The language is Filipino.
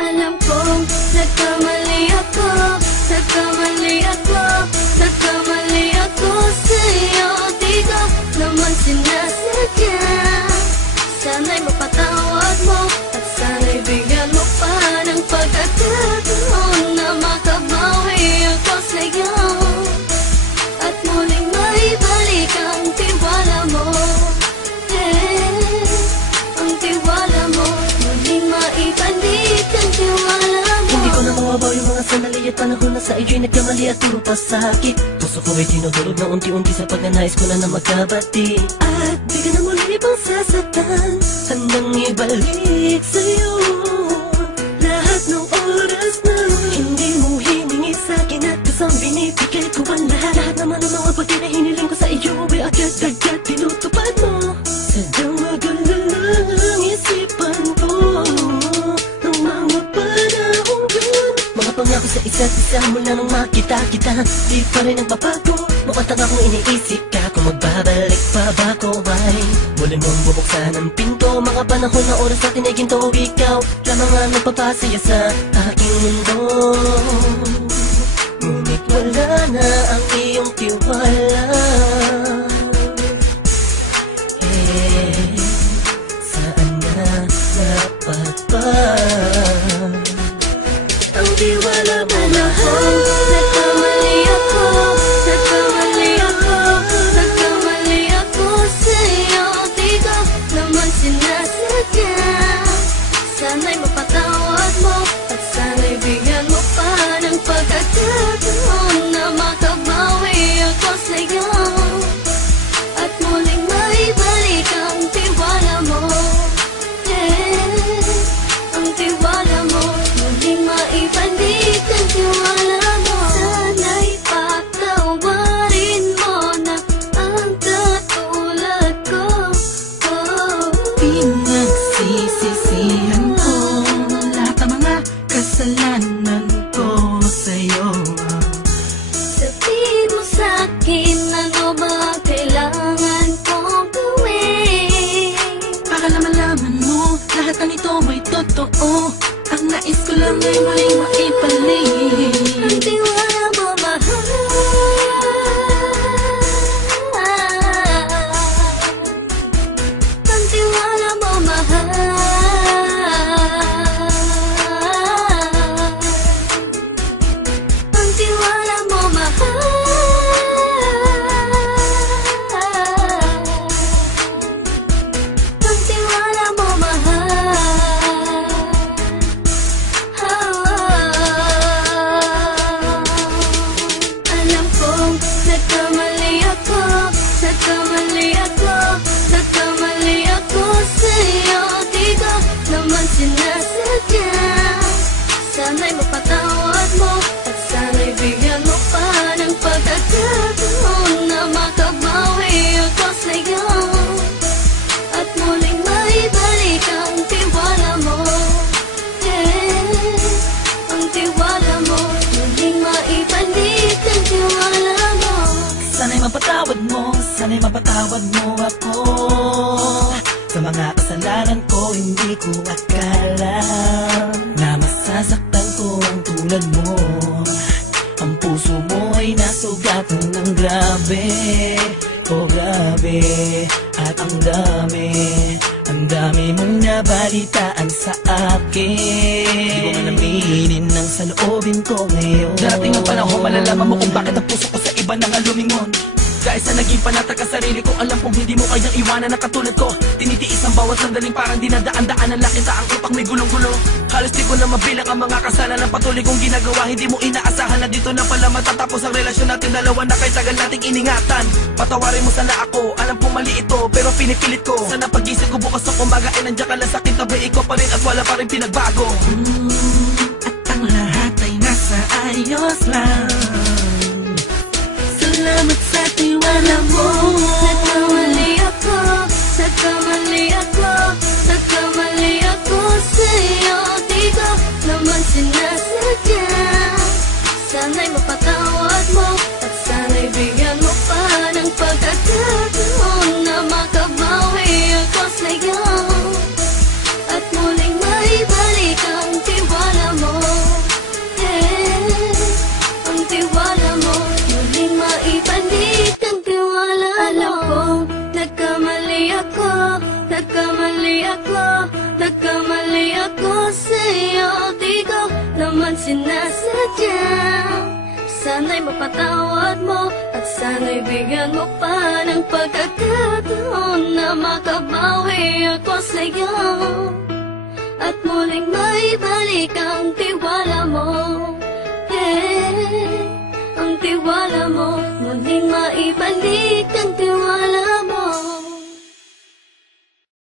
Alam kong nagkamali ako, nagkamali ako, nagkamali ako sa'yo. Di ko naman sinasadya. Sana'y mapatawad mo at sana'y bigyan mo pa ng pagkakataon na makabawi ako sa'yo at muling maibalik ang tiwala mo. Ang tiwala mo, muling maibalik ang tiwala mo. Hindi ko na mawabaw yung mga sandali at panahon na sa iyo'y nagkamali at puro pasakit. Puso ko ay tinudurog na unti-unti sa pagnanais ko na magkabati. At di ka na muli ibang sasaktan, handang ibalik sa'yo lahat ng oras na hindi mo hiningi sa'kin at kusang binibigay ko ang lahat. Lahat naman ng mga bagay na hiniling ko sa iyo ay agad-agad tinutupad mo. Sadyang magulo lang ang isipan ko ng mga panahon yun. Mga pangako sa isa't isa mula nung makita kita, di pa rin nagbabago. Mukhang tanga kung iniisip ka kung magbabalik pa ba ko ay muli mong bubuksan ang pinto. Mga panahon na oras natin ay ginto, ikaw lamang ang nagpapasaya sa aking mundo. Ngunit wala na ang iyong tiwala. Saan na dapat ba ang tiwala mo mahal? Nagkamali ako, nagkamali ako, nagkamali ako sa'yo. Di ko naman sinasadya. Sana'y mapatawad mo at sana'y bigyan mo pa ng pagkakataon na makabawi ako sa'yo at muling maibalik ang tiwala mo. Ang tiwala mo, muling maibalik ang tiwala mo. Sana'y patawarin mo na ang katulad ko. Pinagsisisihan ko lahat ng mga kasalanan ko sa'yo. Sabihin mo sa'kin ano ba ang kailangan kong gawin Para malaman mo lahat ng ito ay totoo. Ang nais ko lang ay muling maibalik ang tiwala mo, mahal. Ang tiwala mo, mahal. Ang tiwala mo, mahal. Ang tiwala mo, mahal. Alam kong nagkamali ako, nagkamali ako, nagkamali ako sa'yo. Di ko naman sinasadya. Sana'y mapatawad mo at sana'y bigyan mo pa ng pagkakataon na makabawi ako sa'yo at muling maibalik ang tiwala mo. Ang tiwala mo, muling maibalik ang tiwala mo. Sana'y mapatawad mo ako sa mga kasalanan ko. Hindi ko akala na masasaktan ko ang tulad mo. Ang puso mo ay nasugatan ng grabe, oh grabe. At ang dami mong nabalitaan sa akin. Di ko man aminin ang saloobin ko ngayon. Darating ang panahon, malalaman mo kung bakit ang puso ko sa iba nang lumingon. Dahil sa naging panatag ka sarili ko, alam kong hindi mo kayang iwanan na katulad ko. Tinitiis ang bawat sandaling parang dinadaan-daan ang lakita ang utak may gulong-gulo. Halos di ko na mabilang ang mga kasalanan patuloy kong ginagawa. Hindi mo inaasahan na dito na pala matatapos ang relasyon natin dalawa na kahit tagal nating iningatan. Patawarin mo sana ako, alam kong mali ito pero pinipilit ko. Sana pag-isip ko bukas ng umaga ay nandiyan ka lang sa akin, tabi ko pa rin at wala pa rin pinagbago. At ang lahat ay nasa ayos lang. Salamat sa tiwala mo. Nagkamali ako, nagkamali ako, nagkamali ako sa'yo. Di ko naman sinasadya. Sana'y mapatawad mo at sana'y bigyan mo pa ng pagkakataon na makabawi ako sa'yo at muling maibalik ang tiwala sinasadya. Sana'y mapatawad mo at sana'y bigyan mo pa ng pagkakataon na makabawi ako sa'yo at muling maibalik ang tiwala mo. Ang tiwala mo, muling maibalik ang tiwala